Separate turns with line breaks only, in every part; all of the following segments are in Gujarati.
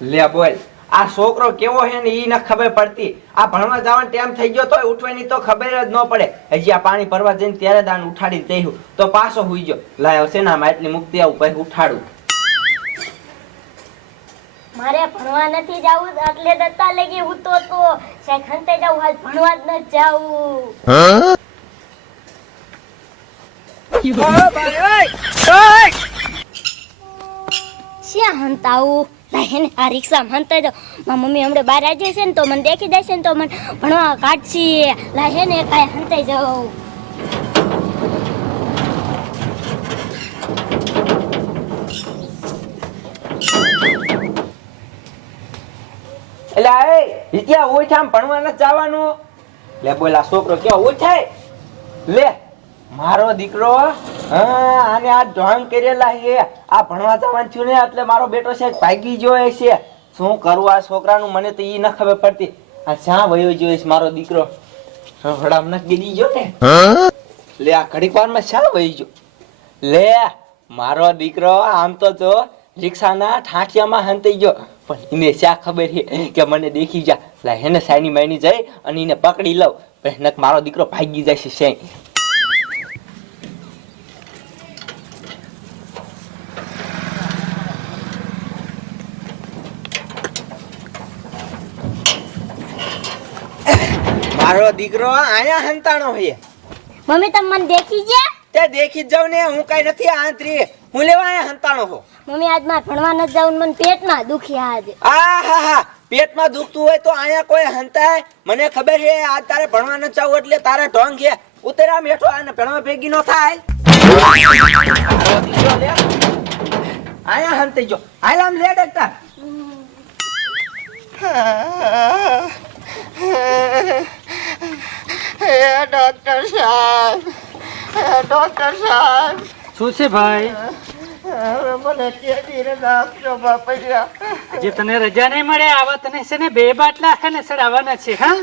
લે બોલ આ છોકરો કેવો છે ને ઈ ન ખબર પડતી. આ ભણવા જવાનો ટાઈમ થઈ ગયો તો ઉઠવાની તો ખબર જ ન પડે. હજી આ પાણી ભરવા જઈને ત્યારે દાન ઉઠાડી દેહું તો પાછો હુઈ ગયો. લાયો છે માં એટલી મુક્તિ આવું પછી ઉઠાડું.
મારે ભણવા નથી જાવું એટલે દત્તા લગી હું તો તો સાહેબ ખંતે જાવું હાલ ભણવા જ ન જાવું શ્યા હંતાવું? લાહેને આ રિક્ષામાં હંતા જાવ મારા મમ્મી હમણાં બહાર આવી જશે ને તો મને દેખી દેશે ને તો મને ભણવા કાઢશી. ને કાંઈ હંતાઈ જાવ
એટલે એ ત્યાં ઓછા ભણવા નથી જવાનું? લે બોલા, છોકરો ક્યાં ઓછાય? લે. મારો દીકરો, હા, આને આ જોઈન કરેલા છે. આ ભણવા જવાનું થયું ને, એટલે મારો બેટો છે, ભાગી ગયો છે. શું કરવું આ છોકરાનું? મને તો ઈ ન ખબર પડતી. આ શા વયો ગયો મારો દીકરો? રડામ ન ગીરી ને? લે, આ ઘડીક વારમાં શા વહી ગયો? લે, મારો દીકરો, આમ તો જો, રિક્ષાના ઠાઠિયામાં હંતાઈ ગયો. પણ એને શા ખબર છે કે મને દેખી જા? લા, હેને સાઈની માઈની જઈ અને એને પકડી લઉં. નક મારો દીકરો ભાગી જાય છે મારો દીકરો આયા હંતાણો છે
મમ્મી તમે મને દેખી ગયા?
તે દેખી જાવ ને હું કઈ નથી આંતરી. હું લેવા આયા હંતાણો હો.
મમ્મી આજમાં ભણવા ન જાવ મને પેટમાં દુખી આજે.
આ હા હા પેટમાં દુખતું હોય તો આયા કોઈ હંતાય? મને ખબર છે આજ તારે ભણવા ન જાવ એટલે તારે ઢોંગ છે. ઉતરા મેઠો આને ભણવા ભેગી નો થાય. આયા હંતે જો આમ લે
હે ડોક્ટર સાહેબ હે ડોક્ટર સાહેબ.
શું છે ભાઈ?
મને કેદી આપજો બાપરિયા
જે. તને રજા નહીં મળે આવા તને છે ને બે બાટલા છે ને ચડાવવાના છે હા?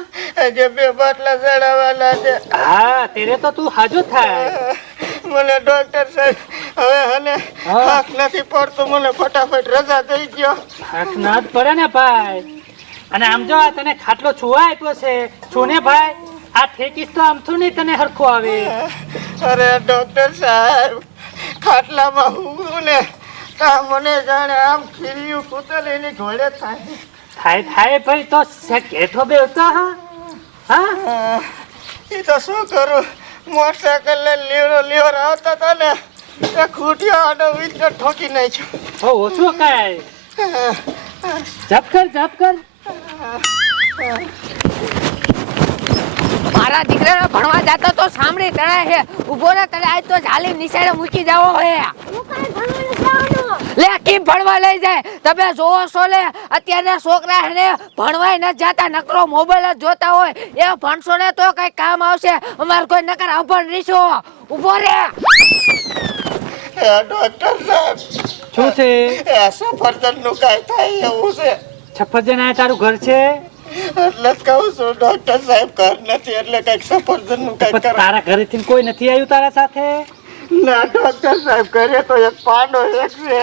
જે બે બાટલા ચડાવવાના છે.
હા તેરે તો તું હાજો થાય.
મને ડોક્ટર સાહેબ હવે હને હાથ નથી પડતું મને ફટાફટ રજા થઈ ગયો
હાથ ના જ પડે ને ભાઈ. અને આમ જો તને ખાટલો છુવા આપ્યો છે છુને ભાઈ? આ ફેકીસ તો આમથું નહીં તને હરખું આવે?
અરે ડોક્ટર સાહેબ ખાટલામાં હું ને તા મને જાણે આમ ખીર્યું કૂતરીની ઘોડે થાય.
થાય થાય ભાઈ તો કેઠો બેવતા હા? હા?
એ તો શું કરું? મોટરસાયકલ ને લીવરો લીવર આવતા હતા ને એ ખૂટ્યો આડો વિચાર ઠોકી નાખ્યો.
તો ઓછું કાય જપ કર જપ કર
મારા દીકરાને ભણવા જતો તો સાંભળી તળે છે. ઊભો ને તને આજ તો જાલી નિશાળે મૂકી જાવો હે લે કેમ ભણવા લઈ જાય? તમે જોવો છો લે અત્યારના છોકરા હે ભણવાય ન જાતા નકરો મોબાઈલ જ જોતા હોય. એ ભણશો ને તો કઈ કામ આવશે. અમાર કોઈ નકર અભણ રીશો ઊભો રે.
ડોક્ટર સાહેબ.
શું છે?
સફરજનનું કઈ થાય એવું છે?
છપ્પન આ તારું ઘર છે?
એટલે જ કહું છું ડોક્ટર સાહેબ ઘર નથી એટલે કંઈક સફરજનનું કંઈક
તારા ઘરેથી કોઈ નથી આવ્યું તારા સાથે?
ના ડોક્ટર સાહેબ ઘરે તો એક પાડો એક છે.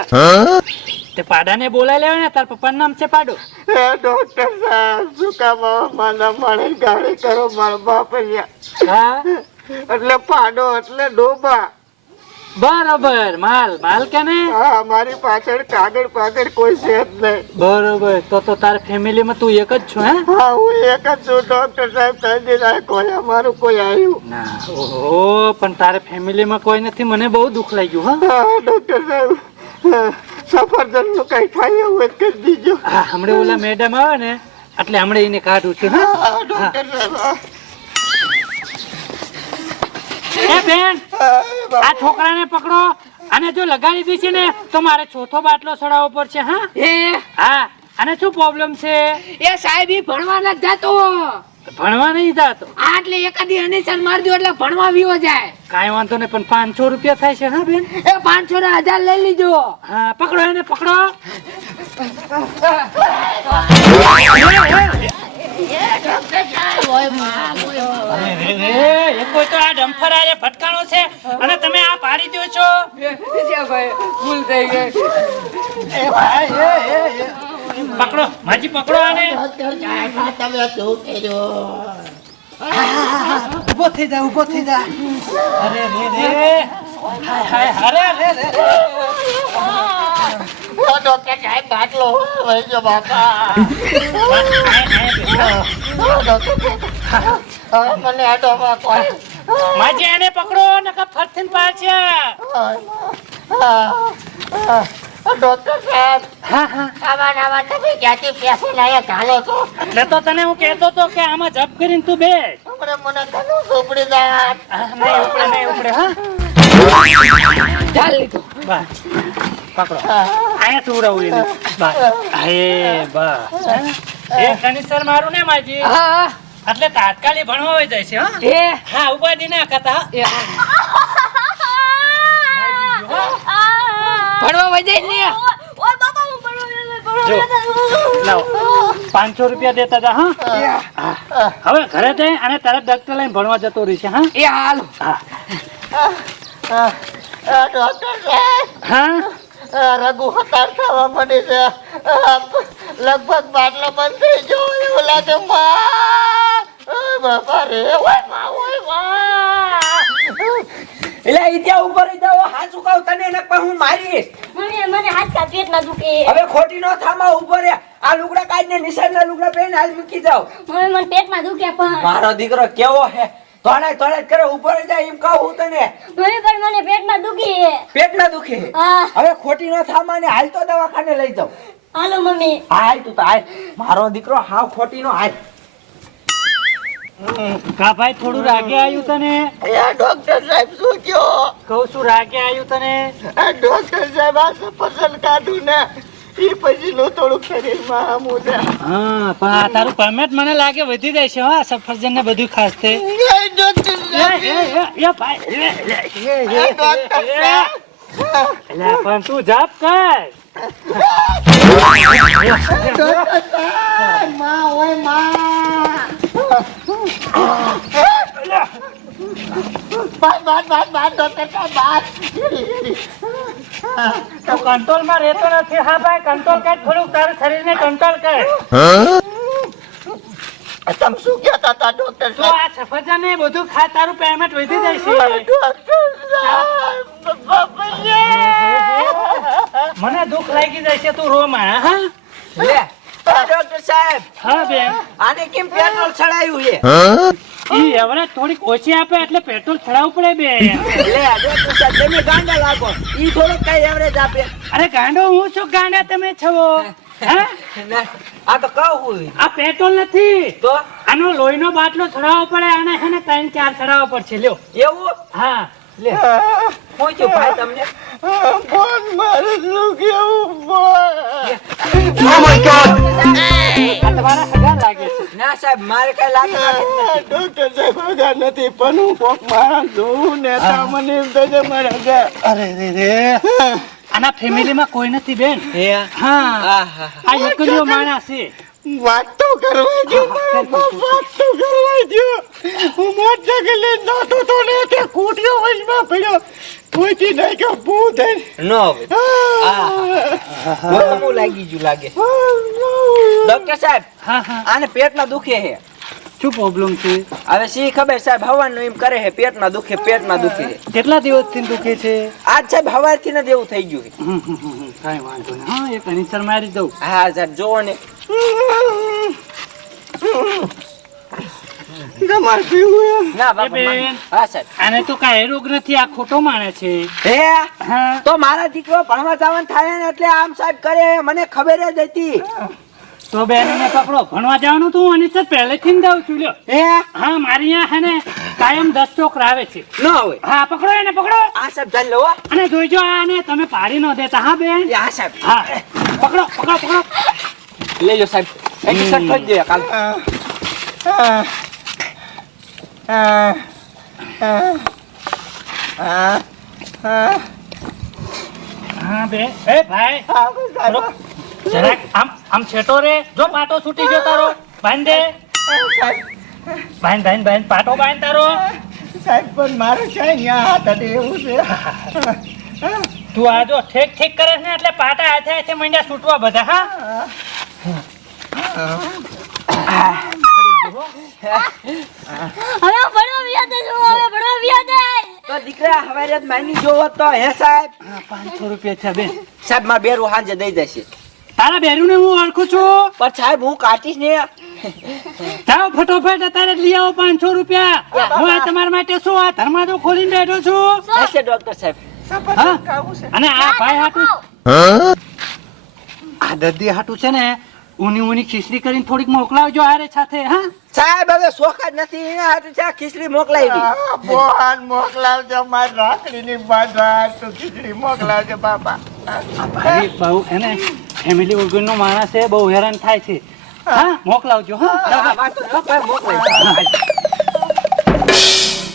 તે પાડાને બોલાવી લેવાય ને તાર પપ્પાનું નામ છે પાડો?
એ ડોક્ટર સાહેબ શું કામ મારા માણે ગાડી કરો મારા બાપરિયા
હા?
એટલે પાડો એટલે ડોબા.
બરોબર. માલ માલ કે ને
હા મારી પાછળ કાગળ પાગળ કોઈ છે જ નહીં.
બરોબર. તો તો તારા ફેમિલીમાં તું એક જ છો હે?
હા હું એક જ છું. ડોક્ટર સાહેબ કહી દીધા કોઈ અમારું કોઈ આવ્યું
ના ઓહો. પણ તારા ફેમિલીમાં કોઈ નથી? મને બહુ દુઃખ લાગ્યું હા.
ડોક્ટર સાહેબ સફરજનનું કઈ થાય એવું જ કરી દીજો
હા હમણાં ઓલા મેડમ આવે ને એટલે હમણાં એને કાઢું છું હા.
ડોક્ટર સાહેબ.
એ બેન? આ છોકરાને પકડો. અને જો લગાડી દેશે ને તો મારે ચોથો બાટલો ચડાવવો પડશે હા?
એ
હા. અને શું પ્રોબ્લેમ છે?
એ સાહેબ ઈ ભણવા નથી જાતો.
ભણવા નહીં જતો?
આ એટલે એકાદી અનેસર માર દો એટલે ભણવા વિયો જાય.
કાંઈ વાંધો નહીં પણ પાંચસો રૂપિયા થાય છે હા બેન?
એ પાંચસો ને હજાર લઈ લીજો.
હા પકડો એને પકડો. એ, એ કોઈ તો આ ડમ્ફર આરે ભટકાણો છે. અને તમે આ પાડી દો છો.
ભૂલ થઈ ગઈ.
એ ભાઈ એ, એ.
પકડો માજી પકડો આને.
તમે શું કર્યું
ઊભો થઈ જા ઊભો થઈ જા. અરે રે રે. હાય હાય અરે રે રે
ડોક્ટર સાહેબ બાટલો વહી ગયો બાપા. ડોક્ટર હવે મને આટોમાં કોઈ
માજી આને પકડો નકર ફરથી પાછા
ડોક્ટર સાહેબ
હા હા.
આમાં ને તમે ક્યાંથી પેસી લાયા ઘાલો છો
એટલે તો તને હું કહેતો તો કે આમાં જપ કરીને તું
બે મને ઘણું સોપડી જાય
નહીં ઉપડે નહીં ઉપડે હા.
ચાલ લીધું.
બસ. પકડો. અહીંયા સુવડાવું એને બસ. હે. બસ. એ કનિસર મારું ને માજી?
હા.
એટલે તાત્કાલિક ભણવા હોય જાય છે હા.
એ.
હા ઉપાધિ ના કરતા
ભણવા વજે ને
ઓય બાબા હું ભણવા
જો.
ભણવા
પાંચસો રૂપિયા દેતા હતા હા. હવે ઘરે જઈ અને તરત ડોક્ટર લઈને ભણવા જતો છે હા.
એ હાલ.
હા.
ડોક્ટર સાહેબ
હા
રઘુ હતાર થવા માંડી છે. લગભગ બાટલો બંધ થઈ ગયો એવું લાગે માં! બાપા રે ઓયમાં ઓયમાં
એટલે ઈ ઉપર હાચું કહું તને એને પણ હું મારીશ.
મને મને હાથ કા પેટ ના દુખે.
હવે ખોટી નો થામા ઉપર આ લુગડા કાઢીને નિશાનના લુગડા પહેરીને હાલ મૂકી જાવ
મને મને પેટમાં દુખે પણ.
મારો દીકરો કેવો હે? તોડાય તોડાય કરે ઉપર જાય એમ કહું હું તને.
મને પણ મને પેટમાં દુખે.
પેટ ના દુખે? હવે ખોટી નો થામા ને હાલ તો દવાખાને લઈ જાવ
હાલો મમ્મી.
હાલ તું તો હાલ. મારો દીકરો હાવ ખોટી નો હાલ.
કા ભાઈ થોડું રાગે આવ્યું તને
આ ડોક્ટર સાહેબ શું કયો
કહું છું રાગે આવ્યું તને
આ ડોક્ટર સાહેબ આ સફરજન કાઢું ને એ પછી લો થોડું શરીરમાં આમું
હા પણ આ તારું પેમેન્ટ મને લાગે વધી જાય છે હા સફરજન ને બધું ખાસ તે
ડોક્ટર સાહેબ
પણ તું જપ કર
માં ઓયમાં બાદ બાદ બાદ બાદ ડોક્ટર બાદ
તું કંટ્રોલમાં રહેતો નથી. હા ભાઈ કંટ્રોલ કર થોડુંક તારું શરીરને કંટ્રોલ કર.
તમ શું કહેતા હતા ડોક્ટર
તો આ સફરજન ને બધું ખા તારું પેમેન્ટ વધી જાય છે
ડોક્ટર સાહેબ બાપા
મને દુઃખ લાગી જાય છે તું રોમાં હા?
લે ડોક્ટર સાહેબ.
હા બેન.
આને કેમ પેટ્રોલ ચડાયું છે?
ઈ થોડીક ઓછી આપે એટલે પેટ્રોલ ચડાવવું પડે બેન.
લે ડોક્ટર સાહેબ તમે ગાંડા લાગો. ઈ થોડુંક કઈ એવરેજ આપે.
અરે ગાંડો હું છું ગાંડા તમે છો? હા?
આ તો કહું
આ પેટ્રોલ નથી.
તો?
આનો લોહીનો બાટલો ચડાવવો પડે અને હે ને ત્રણ ચાર ચડાવવો પડશે. લ્યો.
એવું?
હા.
લે. હું થયું ભાઈ તમને?
ફોન મારે શું કેવું ફોન?
આ તમારા સગા લાગે છે.
ના સાહેબ મારે કઈ લાગે
ડોક્ટર સાહેબ હગા નથી પણ હું કોક મારા જોઉં ને મને એમ થાય છે મારા હગા
અરે રે રે. આના ફેમિલીમાં કોઈ નથી બેન.
હા?
આ એકલીઓ માણસ છે.
વાત તો કરવા દો મારા બાપ વાત તો કરવા દો હું મોટરસાઇકલ લઈને તો ને તે કૂટ્યો વચમાં પડ્યો પૂછી નહીં કે ભૂત.
નો. ગોતમું લાગી ગયું લાગે ડોક્ટર સાહેબ
હા હા.
આને પેટમાં દુખે છે
શું પ્રોબ્લેમ છે?
હવે સી ખબર સાહેબ હવાનું એમ કરે છે પેટમાં દુખે પેટમાં દુખે છે
કેટલા દિવસથી દુખે છે?
આજ સાહેબ હવારથી નથી એવું થઈ ગયું.
કાંઈ વાંધો નહીં. હા એક અણીસર મારી દઉં.
હા સાહેબ જોવો ને
તમારે પીવું એમ?
ના
એ
બાપા
બેન.
મા- હા સાહેબ
આને તો કાંઈ રોગ નથી આ ખોટો માણે છે.
હે?
હા.
તો મારા દીકરો ભણવા જવાનું થાય ને એટલે આમ સાહેબ કરે મને ખબર જ હતી.
તો બેન ને પકડો ભણવા જવાનું તું અણીસર પહેલેથી જ દઉં છું લ્યો.
હે?
હા મારી અહીંયા હે ને કાયમ દસ છોકરા આવે છે.
ન હોય.
હા પકડો એને પકડો.
આ સાહેબ
અને જોઈજો આને તમે પાડી ન દેતા હા બેન?
હા સાહેબ.
હા. પકડો પકડો પકડો.
લઈ લો સાહેબ. સર થઈ જાય કાલ.
હા બે એ ભાઈ. જરાક આમ આમ છેટો રે જો પાટો છૂટી ગયો તારો બાંધ બાંધ બાંધ બાંધ પાટો બાંધ તારો
સાહેબ પણ મારે છે એવું છે
તું આ ઠેક ઠેક કરે ને એટલે પાટા હાથે હાથે મંડ્યા છૂટવા બધા હા
હવે હું ભણવા વ્યાજે છું હવે ભણવા વ્યાજે
તો દીકરા હવારે જ માની જોવો તો હે સાહેબ?
પાંચસો રૂપિયા છે બેન.
સાહેબ મારે બેરું હાંજે દઈ દેશે
તારા બેરુને હું ઓળખું છું?
પણ સાહેબ હું કાઢીશ ને.
જાઓ ફટોફટ અત્યારે લઈ આવો પાંચસો રૂપિયા. હું આ તમારા માટે શું આ ધર્માદો ખોલીને બેઠો છું?
હશે ડોક્ટર સાહેબ.
હા? અને આ ભાઈ હાટું આ દર્દી હાટું છે ને ઊની ઉની ખીચડી કરીને થોડીક મોકલાવજો આરે સાથે હા?
સાહેબ હવે શોખ જ નથી. એના હાથે છે ખીચડી મોકલાવી.
આ બોન મોકલાવજો માર રાખડીની બાધા તો ખીચડી મોકલાવજો બાપા.
આ ભાઈ બહુ એને ફેમિલી વગરનો માણસ છે બહુ હેરાન થાય છે. હા મોકલાવજો હા.
હા, વાંધો નહીં, મોકલાવી.